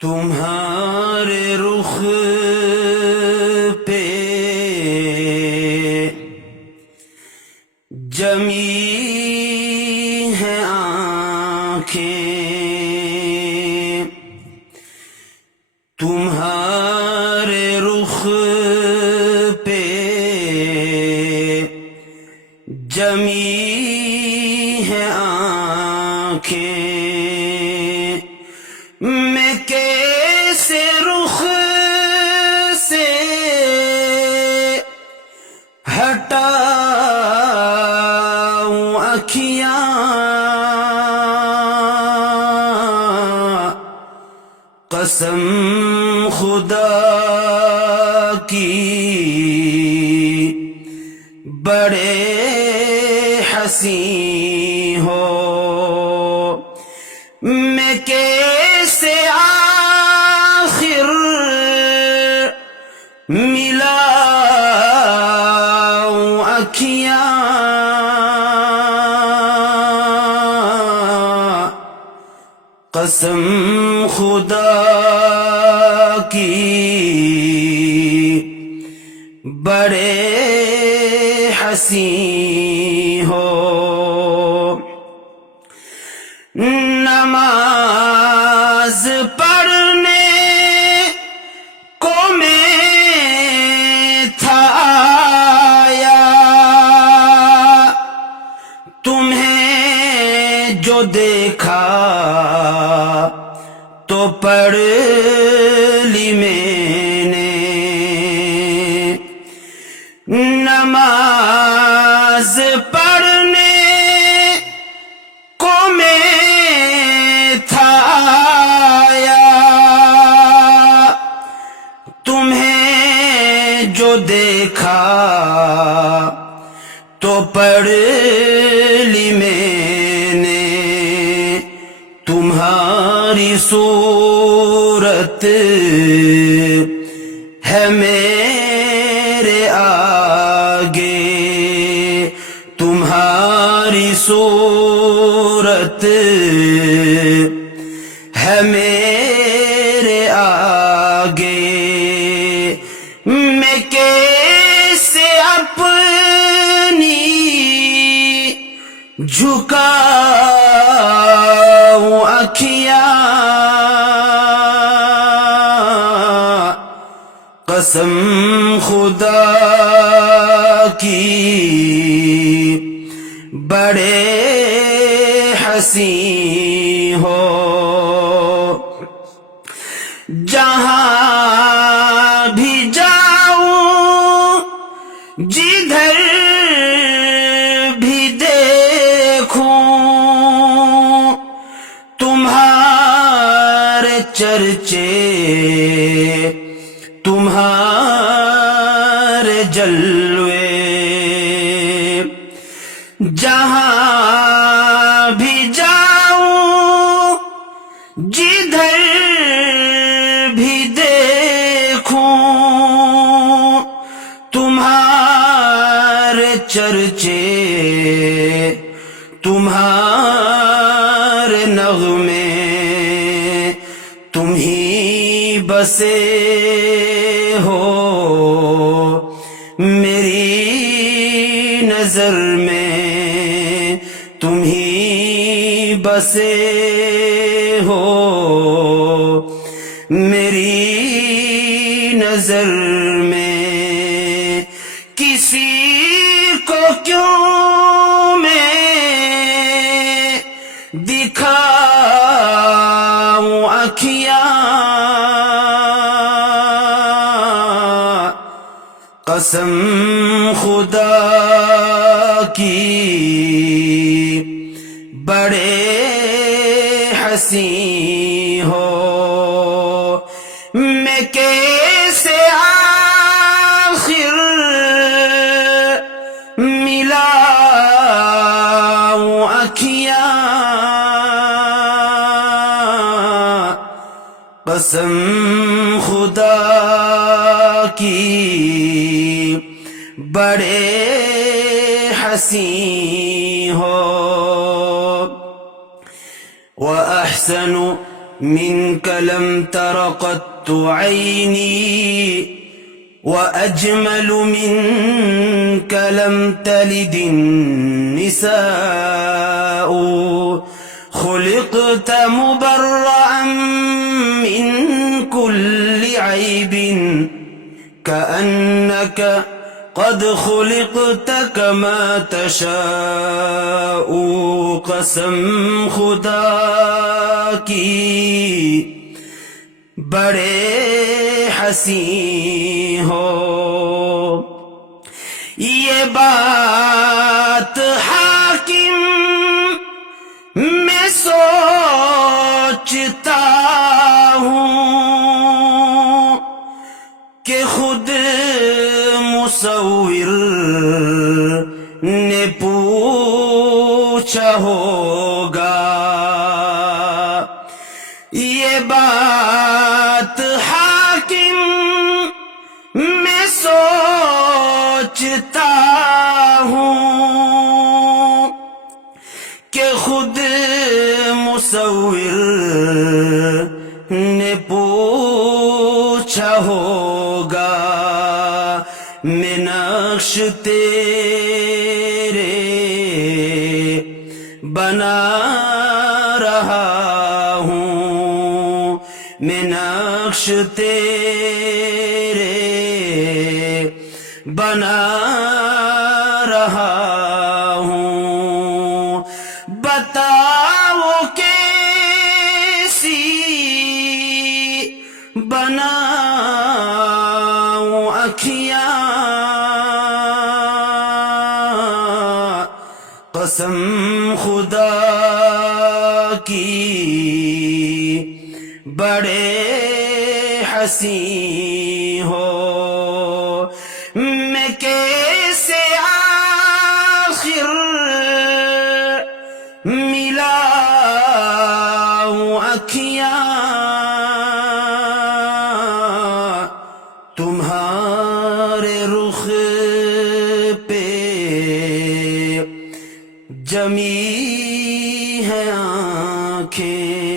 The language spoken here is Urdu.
تمہارے رخ پہ جمی ہیں آنکھیں، تمہارے رخ پہ جمی ہیں آنکھیں، میں کیسے رخ سے ہٹاؤں اکھیاں، قسم خدا کی بڑے حسین ہو، میں کیسے آخر ملاؤں اکھیاں، قسم خدا کی بڑے حسین ہو، نماز پڑھنے کو میں تھا آیا، تمہیں جو دیکھا تو پڑھ لی میں نے، نماز پڑھنے کو میں تھا آیا، تمہیں جو دیکھا تو پڑھ لی میں نے، تمہاری صورت ہے میرے آگے، تمہاری صورت ہے میرے آگے، میں کیسے اپنی جھکاؤں اکھیاں، قسم خدا کی بڑے حسین ہو، جہاں بھی جاؤں جدھر بھی دیکھوں تمہارے چرچے، تمہارے جلوے، جہاں بھی جاؤں جدھر بھی دیکھوں تمہارے چرچے، تمہارے نغمے، تم ہی بسے ہو میری نظر میں، تم ہی بسے ہو میری نظر میں، کسی کو کیوں میں دکھاؤں اکھیاں، قسم خدا کی بڑے حسین ہو، میں کیسے آخر ملاؤں اکھیاں، قسم خدا کی بڑے حسین ہو۔ وأحسن منك لم تر قط عيني وأجمل منك لم تلد النساء خلقت مبرأ من كل عيب كأنك قد خلقت كما تشاء قسم خدا کی بڑے حسین ہو یہ بات حاکم میں سوچتا ہوں کہ خود مصور نے پوچھا ہوگا یہ بات حاکم میں سوچتا ہوں کہ خود مصور نے پوچھا ہوگا میں نقش تیرے بنا رہا ہوں میں نقش تیرے بنا رہا ہوں بتاؤ کیسی بناؤں اکھیاں قسم خدا کی بڑے حسین ہو میں کیسے آخر ملاؤں اکھیاں تمہارے رخ پہ جمی ہے آنکھیں